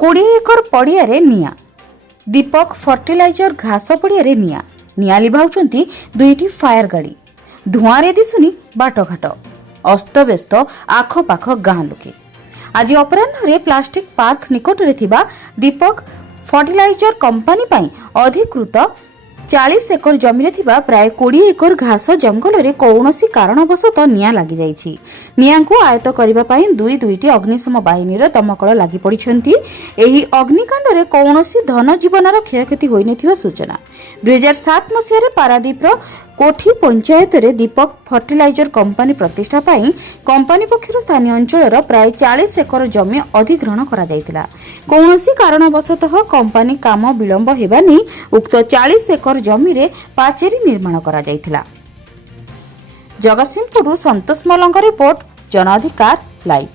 20 एकर पड़ियारे निया दीपक फर्टिलाइजर घास पड़ियारे निया लिभाउछंती दुईटी फायर गाड़ी धुआं दिशुनी बाटघाट अस्तव्यस्त आखपाख गाँ लोके आज अपराह्न प्लास्टिक पार्क निकट में दीपक फर्टिलाइजर कंपनी पाई अधिकृत 40 एकर जमी प्राय 20 एकर घास जंगल में कौनसी कारणवशत निया लगी जाइछि। निया को आयत्त करने दुईटी अग्निशम बाहिनी दमकल लगी पड़ती। एही अग्निकांड में कौनसी धन जीवन क्षयक्षति होई नथिबा सूचना। 2007 मसीह पारादीप कोठी पंचायत रे दीपक फर्टिलाइजर कंपनी प्रतिष्ठा पाई कंपनी पक्षर स्थानीय अंचल प्राय 40 एकर जमी अधिग्रहण करा जायतिला। कौनसी कारणवशतः कंपनी काम विलंब हेबा नै उक्त 40 एकर जमी रे पाचेरी निर्माण करा जायतिला। जगतसिंहपुर संतोष मलंग रिपोर्ट, जन अधिकार लाइव।